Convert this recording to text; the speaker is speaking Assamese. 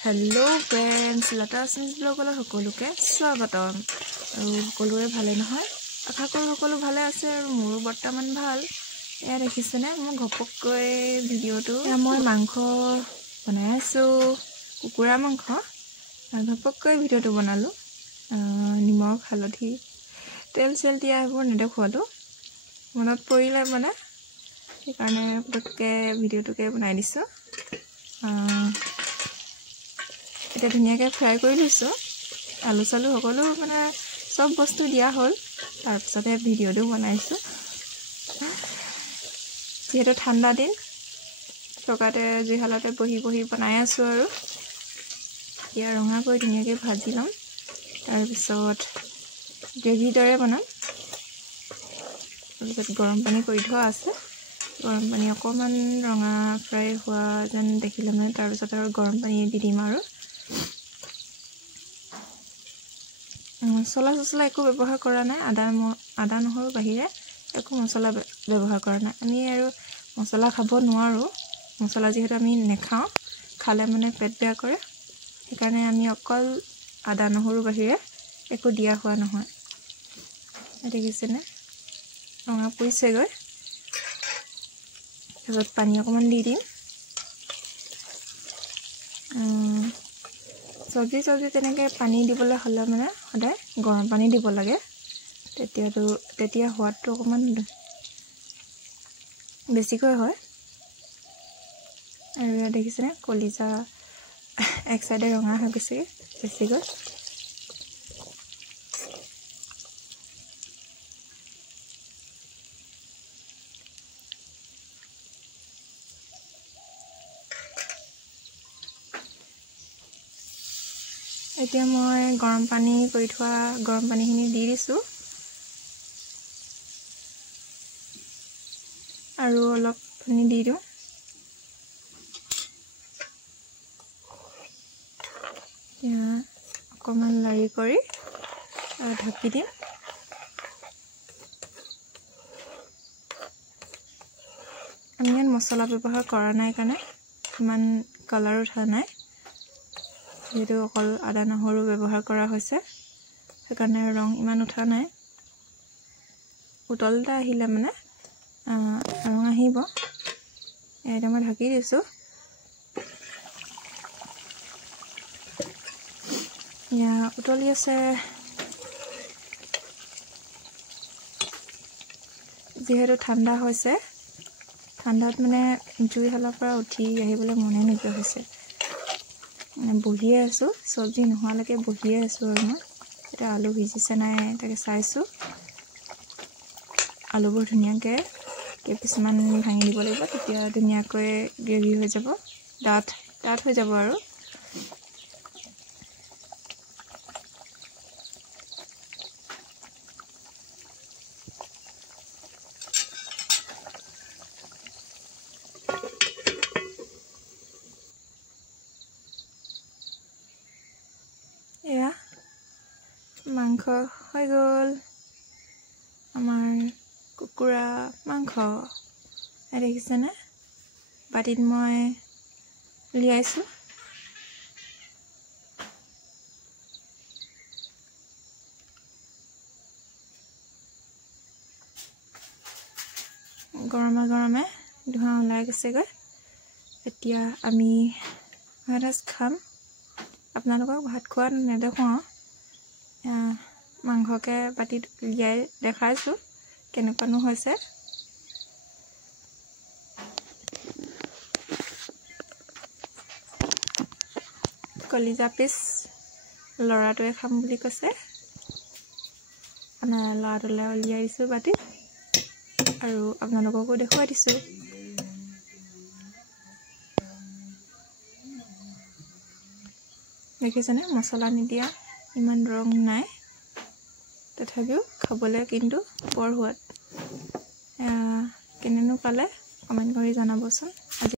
हेलो फ्रेंड्स लता सिंस ब्लगলৈ সকলোকে স্বাগতম আৰু সকলোৰে ভালে নহয় আশা কৰো সকলো ভালে আছে আৰু মোৰ বৰ্তমান ভাল এয়া দেখিছেনে মই ঘপককৈ ভিডিওটো মই মাংস বনাই আছো কুকুৰা মাংস ঘপককৈ ভিডিওটো বনালো নিমখ হালধি তেল চেল দিয়া হ'ব নেদেখুৱালো মনত পৰিলে মানে সেইকাৰণে পটককৈ ভিডিওটোকে বনাই দিছো এটা ধুনিয়াকে ফ্ৰাই কৰি লৈছো আলু চালু সকলো মানে সব বস্তু দিয়া হল তাৰ পিছতে ভিডিওটো বনাইছো যেহেতু ঠাণ্ডা দিন থকাতে জিহালাতে বহি বহি বনাই আছো আৰু ইয়া ৰঙা কৰি ধুনিয়াকে ভাজি লম তাৰ পিছত গ্ৰেভি দৰে বনাম তাৰপিছত গৰম পানী কৰি থোৱা আছে গৰম পানী অকমান ৰঙা ফ্ৰাই হোৱা যেন দেখিলে মানে তাৰ পিছত আৰু গৰম পানী দি দিম আৰু মছলা সছলা একো ব্যৱহাৰ কৰা নাই আদা নহৰু বাহিৰে একো মছলা ব্যৱহাৰ কৰা নাই আমি আৰু মছলা খাব নোৱাৰো মছলা যেহেতু আমি নেখাও খালে মানে পেট বেয়া কৰে সেইকাৰণে আমি অকল আদা নহৰু বাহিৰে একো দিয়া হোৱা নহয় দেখিছেনে ৰঙা পৰিছে গৈ তাৰপিছত পানী অকমান দি দিম সবজি তেনেকে পানী দিবলৈ হলে মানে সদায় গৰম পানী দিব লাগে তেতিয়া সোৱাদটো অকমান বেছিকৈ হয় আৰু দেখিছেনে কলিজা এক সাইডে ৰঙা হৈ গৈছে বেছিকৈ এতিয়া মই গৰম পানী কৰি থোৱা গৰম পানীখিনি দি দিছো আৰু অলপ পানী দি দিওঁ এতিয়া অকমান লাৰি কৰি ঢাকি দিম আমি ইয়াত মছলা ব্যৱহাৰ কৰা নাই কাৰণে ইমান কালাৰ উঠা নাই যেহেতু অকল আদা নহৰু ব্যৱহাৰ কৰা হৈছে সেইকাৰণে ৰং ইমান উঠা নাই উতলটা আহিলে মানে ৰং আহিব এটা মই ঢাকি দিছো ইয়া উতলি আছে যেহেতু ঠাণ্ডা হৈছে ঠাণ্ডাত মানে জুই হালৰ পৰা উঠি আহিবলৈ মনে নোযোৱা হৈছে বহিয়ে আছো সবজি নোহোৱালৈকে বহিয়ে আছো আৰু মই এটা আলু ভিজিছে নাই তাকে চাইছো আলুবোৰ ধুনিয়াকৈ কিছুমান ভাঙি দিব লাগিব তেতিয়া ধুনিয়াকৈ গ্ৰেভি হৈ যাব ডাঠ হৈ যাব আৰু এয়া মাংস হৈ গ'ল আমাৰ কুকুৰা মাংস দেখিছেনে বাটিত মই উলিয়াইছো গৰমে ধোঁৱা ওলাই গৈছেগৈ এতিয়া আমি ভাত সাজ খাম আপোনালোকক ভাত খোৱা নেদেখুৱাও মাংসকে বাটিত উলিয়াই দেখাইছো কেনেকুৱানো হৈছে কলিজা পিচ লৰাটোৱে খাম বুলি কৈছে লৰাটোলৈ উলিয়াই দিছো বাটিত আৰু আপোনালোককো দেখুৱাই দিছো দেখিছেনে মছলা নিদিয়া ইমান ৰং নাই তথাপিও খাবলৈ কিন্তু বৰ সোৱাদ কেনেনো পালে কমেন্ট কৰি জনাবচোন।